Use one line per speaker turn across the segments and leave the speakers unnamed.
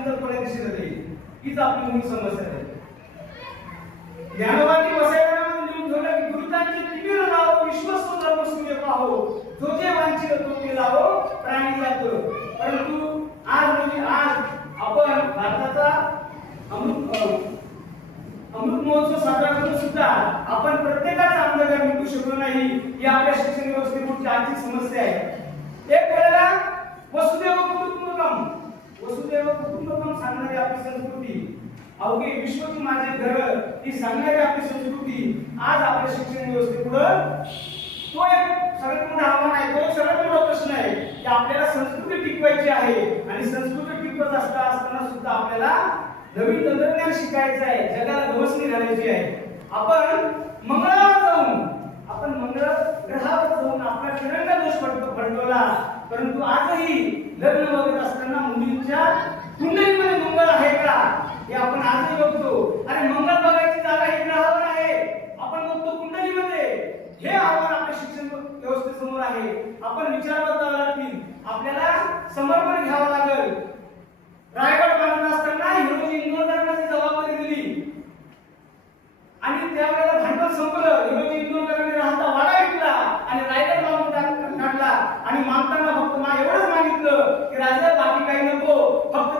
नंतर कोणा दिसत जाईल हीच आपली मूळ समस्या आहे. ज्ञानवादी वसायदारामध्ये लिहून ठेवलं की गुरुतांचे तिमीर लावो विश्वस्त धर्म सूर्य पाहो. जो जे वांछित तो ते लावो प्राणी जातो परंतु आज म्हणजे आज आपण भारताचा अमृत अमृत महोत्सव साजरा करून सुद्धा आपण प्रत्येकाचा अंधकार मिटू शकलो नाही ही आपल्या शिक्षण व्यवस्थेपुढची आर्थिक समस्या आहे. एक वेळेला वसुदेव कुटुंबकम. वसुदेव कुटुंब कुटुंबकम सांगणारी आपली संस्कृती अवघे विश्वची माझे घर ही सांगणारी आपली संस्कृती आज आपल्या शिक्षण व्यवस्थेपुढं तो एक सगळ्यात मोठा आव्हान आहे तो एक सगळ्यात मोठा प्रश्न आहे की आपल्याला संस्कृती टिकवायची आहे आणि संस्कृती टिकवत असता असताना सुद्धा आपल्याला नवीन तंत्रज्ञान शिकायचं आहे जगाला गवसणी घालायची आहे. आपण मग जाऊन आपण मंगळ ग्रहावर जाऊन आपला तिरंगा दोष फडक- फडकवला परंतु आजही लग्न बघत असताना मुलींच्या कुंडलीमध्ये मंगळ आहे का? हे आपण आजही बघतो. अरे मंगळ बघायची जागा ही ग्रहावर आहे. आपण बघतो कुंडलीमध्ये. हे आव्हान आपल्या शिक्षण व्यवस्थेसमोर आहे. आपण विचार बदलावे लागतील आपल्याला समर्पण घ्यावं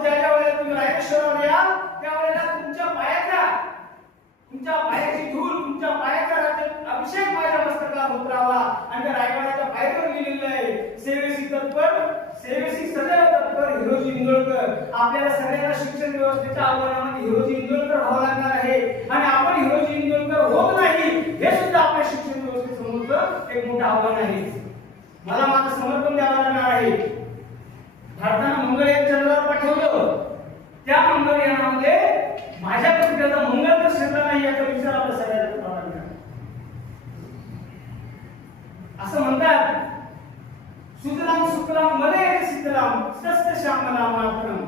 फक्त ज्या ज्या वेळेला तुम्ही रायरेश्वरावर या त्यावेळेला तुमच्या पायाच्या तुमच्या पायाची धूल तुमच्या पायाचा राज्य अभिषेक माझ्या मस्तकावर उतरावा आणि त्या रायगडाच्या पायरीवर लिहिलेलं आहे. सेवेसी तत्पर सेवेसी सदैव तत्पर हिरोजी इंदोळकर आपल्याला सगळ्यांना शिक्षण व्यवस्थेच्या आव्हानामध्ये हिरोजी इंदोळकर व्हावं लागणार आहे. आणि आपण हिरोजी इंदोळकर होत नाही हे सुद्धा आपल्या शिक्षण व्यवस्थेसमोरचं एक मोठं आव्हान आहे. मला माझं समर्पण द्यावं लागणार आहे. भारतानं मंगळ यान चंद्रावर पाठवलं. त्या मंगळ यानामध्ये माझ्या त्याचा मंगळ तर शिरला नाही याचा विचार आपल्या सगळ्यात करावा असं म्हणतात. सुजलाम सुफलाम मले सीतलाम सस्य श्यामला मातरम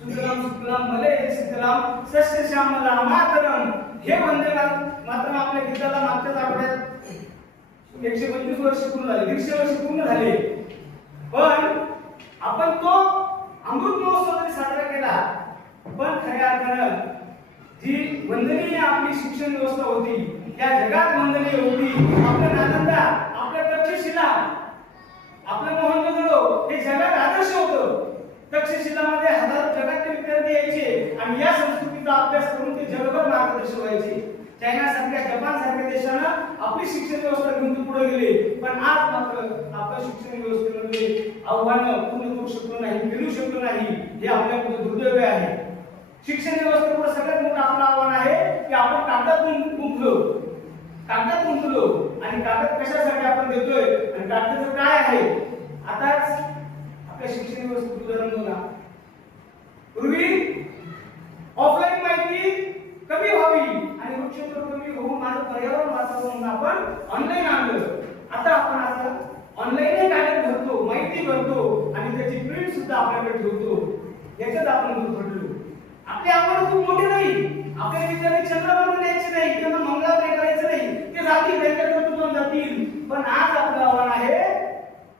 सुतराम सुफलाम मले सीतलाम सस्य श्यामला मातरम हे वंदे मात्र आपल्या गीताला मागच्याच आठवड्यात एकशे पंचवीस वर्ष पूर्ण झाले दीडशे वर्ष पूर्ण झाले. आपण तो अमृत महोत्सव जरी साजरा केला. पण खऱ्या अर्थानं जी वंदनीय आपली शिक्षण व्यवस्था होती त्या जगात वंदनीय होती. आपलं नालंदा आपलं तक्षशिला आपलं मोहनजोदडो हे जगात आदर्श होतं. तक्षशिलामध्ये हजार जगातले विद्यार्थी यायचे आणि या संस्कृतीचा अभ्यास करून ते जगभर मार्गदर्शक व्हायचे. चायना सारख्या जपान सारख्या देशानं आपली शिक्षण व्यवस्था घेऊन पुढे गेले. पण आज मात्र आपल्या शिक्षण व्यवस्थेमध्ये आव्हानं पूर्ण करू शकलो नाही मिळू शकलो नाही हे आपल्यापुढे दुर्दैव आहे. शिक्षण व्यवस्थेपुढे सगळ्यात मोठं आपलं आव्हान आहे की आपण कागदात गुंतलो. कागदात गुंतलो. आणि कागद कशासाठी आपण देतोय? आणि कागदाचं काय आहे? आताच आपल्या शिक्षण व्यवस्थेत उदाहरण बघा. पूर्वी ऑफलाईन माहिती कमी व्हावी आणि वृक्षतोड कमी होऊन माझं पर्यावरण वाचवून आपण ऑनलाईन आणलं. आता आपण आता ऑनलाईन कागद भरतो माहिती भरतो आणि त्याची प्रिंट सुद्धा आपल्याकडे ठेवतो. याच्यात आपण दूर पडलो आपले आव्हान खूप मोठे नाही. आपल्या विद्यार्थी चंद्रावर न्यायचे नाही किंवा मंगळावर करायचं नाही. ते जातील त्यांच्या जातील. पण आज आपलं आव्हान आहे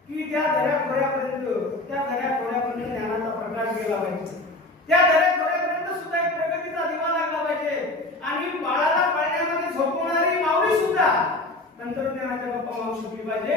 की त्या दऱ्या खोऱ्यापर्यंत त्या दऱ्या खोऱ्यापर्यंत ज्ञानाचा प्रकाश गेला पाहिजे. त्या दऱ्या खोऱ्यापर्यंत सुद्धा एक प्रगतीचा दिवा लागला पाहिजे. आणि बाळाला पाळण्यामध्ये झोपवणारी माऊली सुद्धा तंत्रज्ञानाच्या गप्पा मारू शकली पाहिजे.